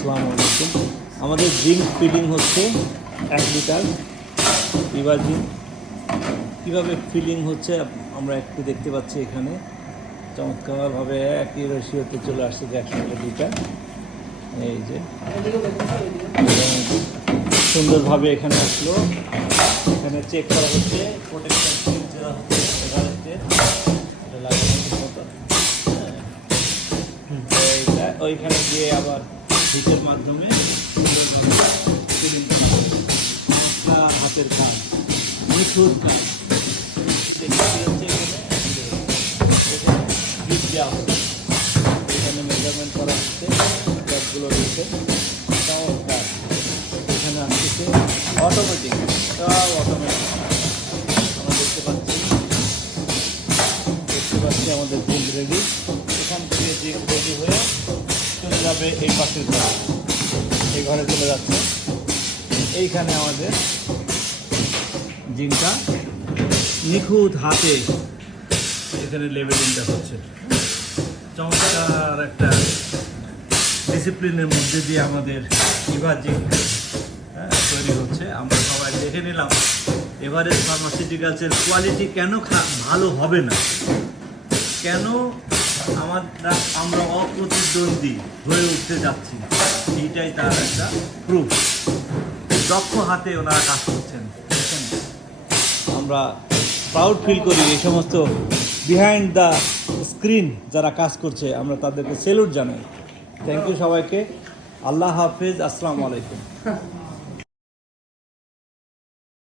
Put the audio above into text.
আসসালামু আলাইকুম। আমাদের জিঙ্ক ফিলিং হচ্ছে 1 লিটার ইভা জিঙ্ক। কীভাবে ফিলিং হচ্ছে আমরা একটু দেখতে পাচ্ছি এখানে। চমৎকারভাবে একই রেশিওতে চলে আসছে যে 100 লিটার। এই যে সুন্দরভাবে এখানে আসলো। এখানে চেক করা হচ্ছে প্রোটেকশন ফিল্ড যেটা হচ্ছে এভারেস্টের, এটা লাগানোর মতো। এইটা ওইখানে গিয়ে আবার হিটের মাধ্যমে হাতের কাজ, নিখুঁত কাজ। হিট দেওয়া হচ্ছে, এখানে মেজারমেন্ট করা হচ্ছে, ট্যাপগুলো দিচ্ছে। চমৎকার। এখানে আসতেছে অটোমেটিক, সব অটোমেটিক। আমরা দেখতে পাচ্ছি আমাদের জিঙ্ক রেডি। এখান থেকে জিঙ্ক রেডি হয়ে চলে যাবে এই পাশের ঘরে, এই ঘরে চলে যাচ্ছে। এইখানে আমাদের জিঙ্কটা নিখুঁত হাতে এখানে লেবেলিংটা হচ্ছে। চমৎকার একটা ডিসিপ্লিনের মধ্যে দিয়ে আমাদের ইভা জিঙ্ক তৈরি হচ্ছে। আমরা সবাই দেখে নিলাম এভারেস্ট ফার্মাসিউটিক্যালসের কোয়ালিটি কেন ভালো হবে না, কেন আমরা অপ্রতিদ্বন্দ্বী হয়ে উঠতে যাচ্ছি। এইটাই তার একটা প্রুফ। দক্ষ হাতে ওনারা কাজ করছেন। আমরা প্রাউড ফিল করি এই সমস্ত বিহাইন্ড দ্য স্ক্রিন যারা কাজ করছে, আমরা তাদেরকে স্যালুট জানাই। থ্যাংক ইউ সবাইকে। আল্লাহ হাফেজ, আসসালামু আলাইকুম।